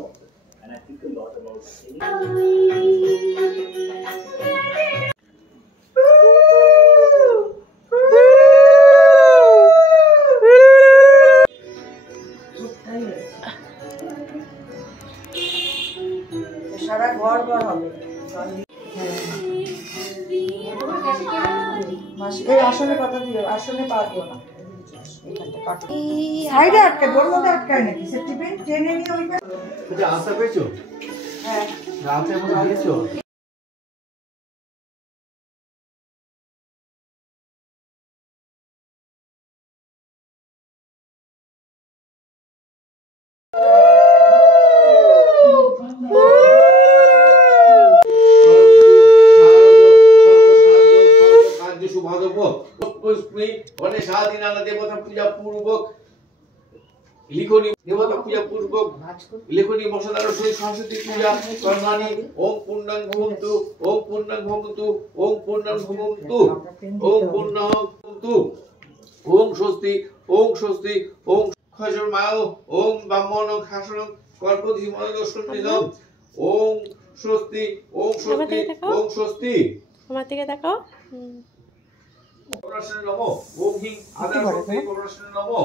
lot. And I think a lot about সারা ঘর ঘর হবে। এই আসনে কথা দিও, আসনে পা দিও না। সাইডে আটকে, ওর মধ্যে আটকায় নাকি? সে টিপে টেনে নিয়ে ওই আচ্ছা, আশা পেয়েছো? হ্যাঁ, রাতের মধ্যে দিয়েছো? দেবতা পূজা পূর্বক লিখনি দেবতা পূজা পূর্বক লিখনি মশলার সহিত সরস্বতী পূজা কর্মাণি ওম পূর্ণাং ভবন্তু ওম পূর্ণাং ভবন্তু ওম পূর্ণাং ভবন্তু ওম পূর্ণাং ভবন্তু ওম স্বস্তি ওম স্বস্তি ওম খজর মাও ওম ব্রাহ্মণ খাসন কর্পধি মনোদর্শন নিলাম ওম স্বস্তি ওম স্বস্তি ওম স্বস্তি। আমার দিকে তাকাও। পরমেশ্বর নমো ওম হিং আদার শক্তি পরমেশ্বর নমো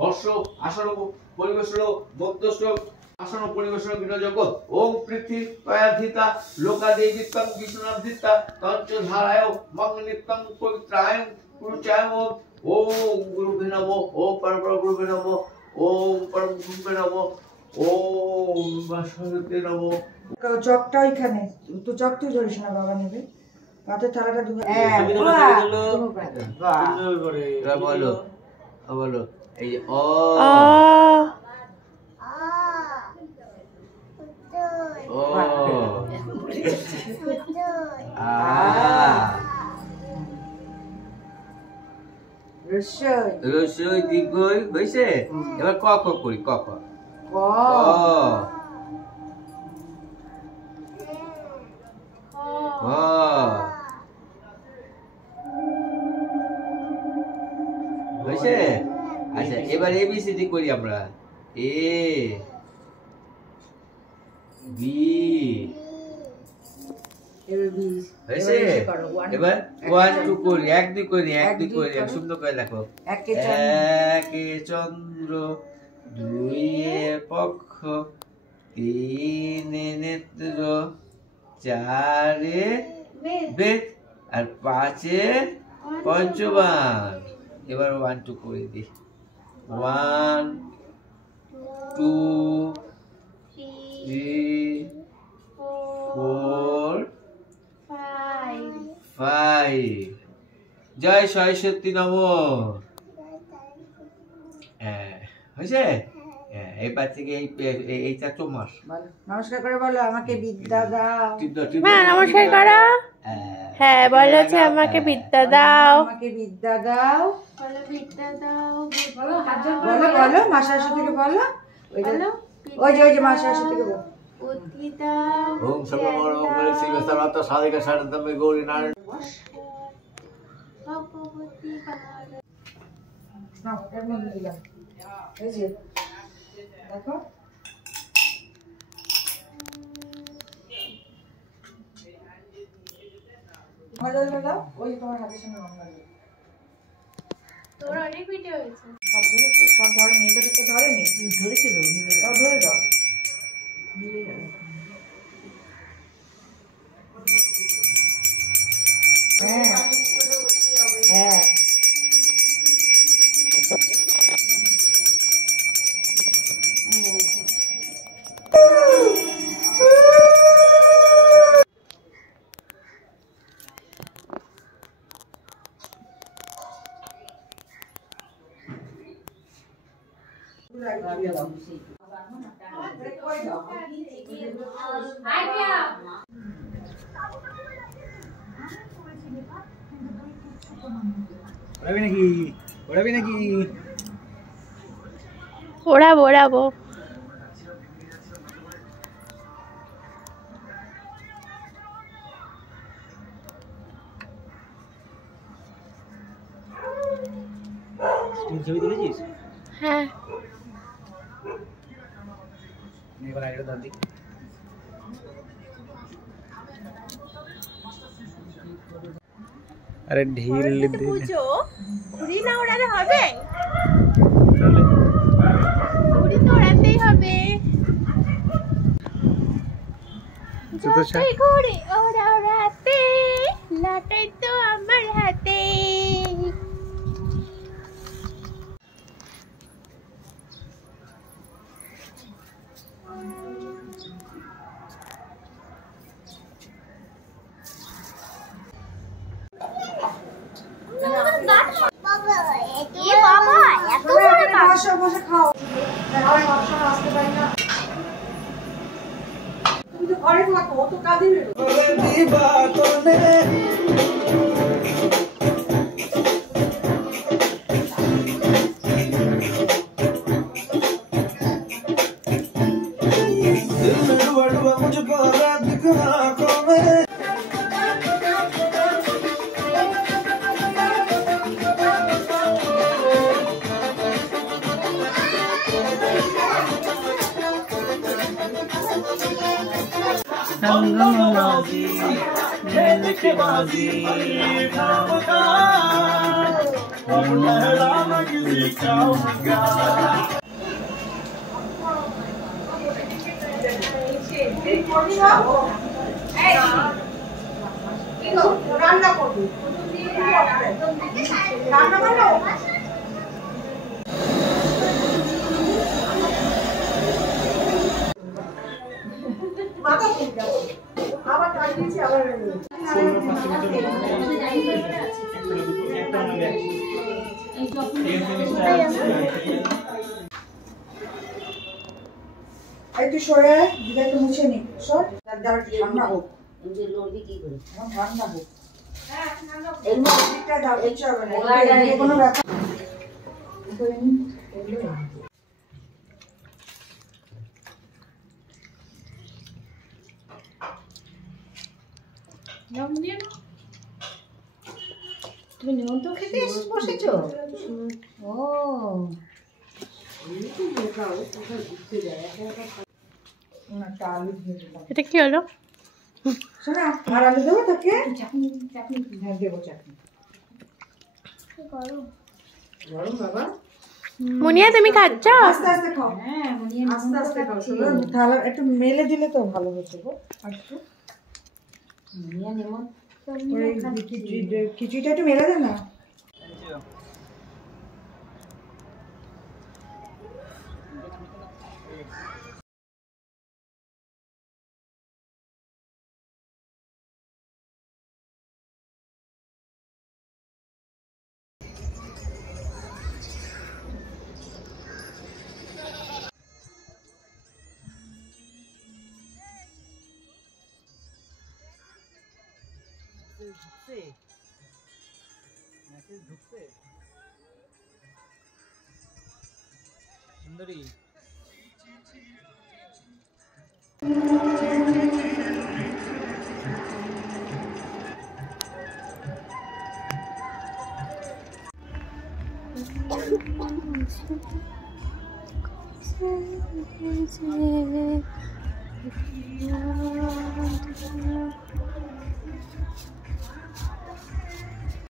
হর্ষ আসন পরিবেশন মধ্যস্থ আসন পরিবেশন বিনজগৎ ওম পৃথ্বী তয়াধিতা লোকাদেবিত্তং বিষ্ণুনাধিতা তঞ্চ ধারায় মগ্নিত্যং পবিত্রায় পুরুচায় ওম গুরুভে নমো ওম পরম গুরুভে নমো ওম পরম গুরুভে নমো ওম বাসুদেবে নমো। চকটা ওইখানে তো, চক তুই ধরিস না, বাবা নেবে পাতের থালাটা ধুয়ে। বলো বলো এই ও ও আ রসই রসই দীর্ঘই হইছে। এবার ক ক করি ক ক ক হইছে। আচ্ছা এবার এবিসিডি করি আমরা। এ বি হইছে। এবার 1 2 করি, 1 2 করি, 1 2 করি, এক সুন্দর করে দেখো। একে চন্দ্র, দুইয়ে পক্ষ, তিনে নেত্র, চারে বেদ আর পাঁচে পঞ্চবান। এবার 1 2 করে দি। 1 2 3 4 5। জয় সরস্বতী নমো। হ্যাঁ হয়েছে। এবার থেকে এইটা তোমার। নমস্কার করে বলো, আমাকে বিদ্যা দাও। হ্যাঁ নমস্কার করো। হ্যাঁ বলো যে আমাকে বিদ্যা দাও, আমাকে বিদ্যা দাও, বলো বিদ্যা দাও, বলো বলো মা সরস্বতী থেকে বলো। ওই যে মা সরস্বতী থেকে বলো। বুদ্ধি দাও, ওম সর্বমঙ্গল মঙ্গলে শিবে সর্বার্থ সাধিকা শরণাগতমে গৌরী নারায়ণ। ভগবতী পাদ। নাও এর মধ্যে দিলাম। এই যে দেখো মজা দাও। ওই তোমার হাতের সঙ্গে মজা দাও। তোর অনেক ভিডিও হয়েছে। সব ধরেছে, সব ধরেনি, এটা তো ধরেনি। ধরেছিল, সব ধরে দাও। হ্যাঁ হ্যাঁ ওড়াবি নাকি? ওড়াবো ওড়াবো। ছবি তুলেছিস? হ্যাঁ আরে ঢিল পুজো ঘুড়ি না ওড়ালে হবে, ঘুড়ি তো ওড়াতেই হবে। ঘুড়ি ওড়াতে লাটাই তো আমার হাতে। বসে বসে খাও। আসতে পারি না, তুমি তো ঘরে থাকো, ও তো কাজে রান্না করবি, রান্না করো। আবার কাটিয়েছি আবার একটু সরে দিদা একটু মুছে নি, সর ঠান্ডা হোক, ঠান্ডা হোক। কোনো ব্যাপার তুমি নিমন্ত্রণ খেতে বসেছো? ও এটা কি হলো? শোনা, আর আলু দেবো তোকে? হ্যাঁ দেবো চাটনি। গরম বাবা। মুনিয়া তুমি খাচ্ছ? আস্তে আস্তে খাও, হ্যাঁ আস্তে আস্তে খাও। থালা একটু মেলে দিলে তো ভালো হতো গো। একটু খিচুড়িটা একটু মেলে দে না। সুন্দরী